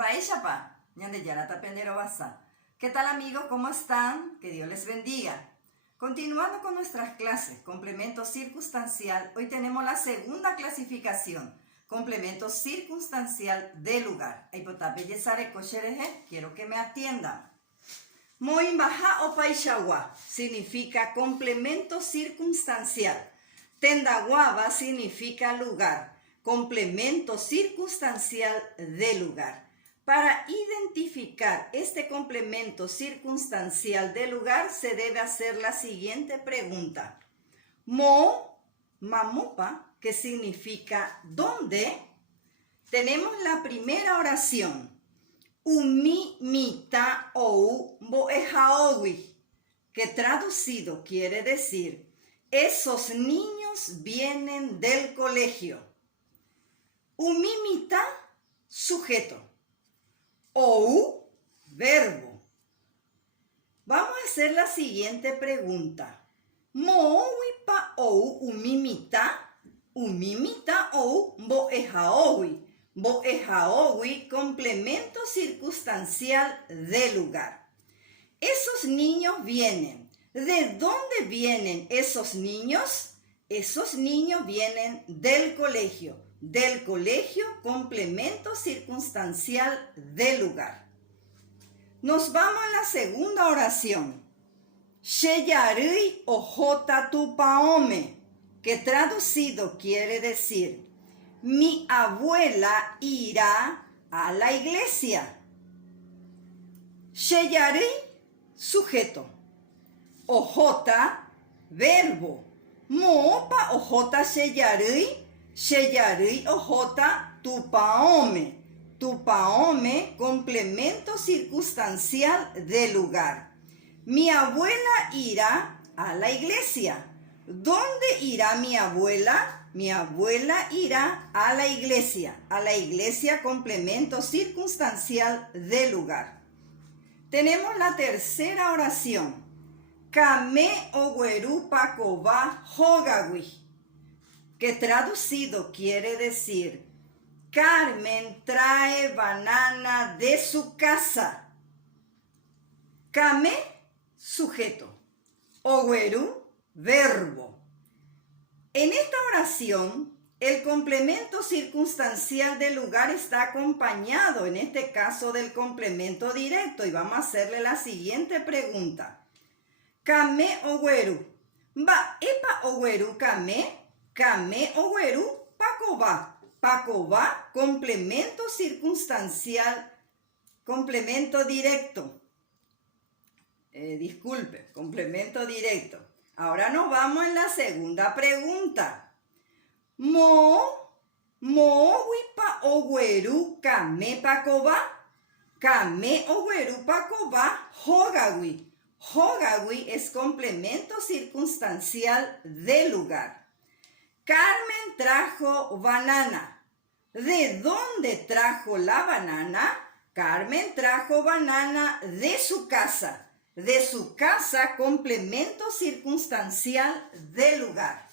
Baishapa, ñande yarata pendero basa. ¿Qué tal amigos? ¿Cómo están? Que Dios les bendiga. Continuando con nuestras clases, complemento circunstancial, hoy tenemos la segunda clasificación, complemento circunstancial de lugar. Quiero que me atiendan. Moimbaja o paishawa significa complemento circunstancial. Tendaguaba significa lugar, complemento circunstancial de lugar. Para identificar este complemento circunstancial de lugar se debe hacer la siguiente pregunta. Mo, mamupa, que significa ¿dónde? Tenemos la primera oración. Umi, mita, ou, boejaowi, que traducido quiere decir esos niños vienen del colegio. Umi, mita, sujeto. Ou, verbo. Vamos a hacer la siguiente pregunta. Mowipa ou umimita ou boejaowi. Boejaowi, complemento circunstancial de lugar. Esos niños vienen. ¿De dónde vienen esos niños? Esos niños vienen del colegio. Del colegio, complemento circunstancial de lugar. Nos vamos a la segunda oración. Sheyarui ojota tupaome, que traducido quiere decir mi abuela irá a la iglesia. Sheyarui, sujeto. Ojota, verbo. Moopa ojota sheyarui. Sheyarui ojota tupaome. Tupaome, complemento circunstancial de lugar. Mi abuela irá a la iglesia. ¿Dónde irá mi abuela? Mi abuela irá a la iglesia. A la iglesia, complemento circunstancial de lugar. Tenemos la tercera oración. Kame ogueru pakoba hogawi, que traducido quiere decir Carmen trae banana de su casa. Kame, sujeto. Ogueru, verbo. En esta oración, el complemento circunstancial del lugar está acompañado, en este caso, del complemento directo. Y vamos a hacerle la siguiente pregunta. Kame ogueru. Ba, epa ogueru kame. Kame ogueru pakoba. Pakoba, complemento circunstancial, complemento directo. Complemento directo. Ahora nos vamos en la segunda pregunta. Wipa ogueru kame pakoba. Kame ogueru pakoba hogawi. Hogawi es complemento circunstancial de lugar. Carmen trajo banana. ¿De dónde trajo la banana? Carmen trajo banana de su casa. De su casa, complemento circunstancial de lugar.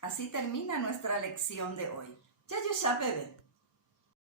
Así termina nuestra lección de hoy. Ya yo ya bebé.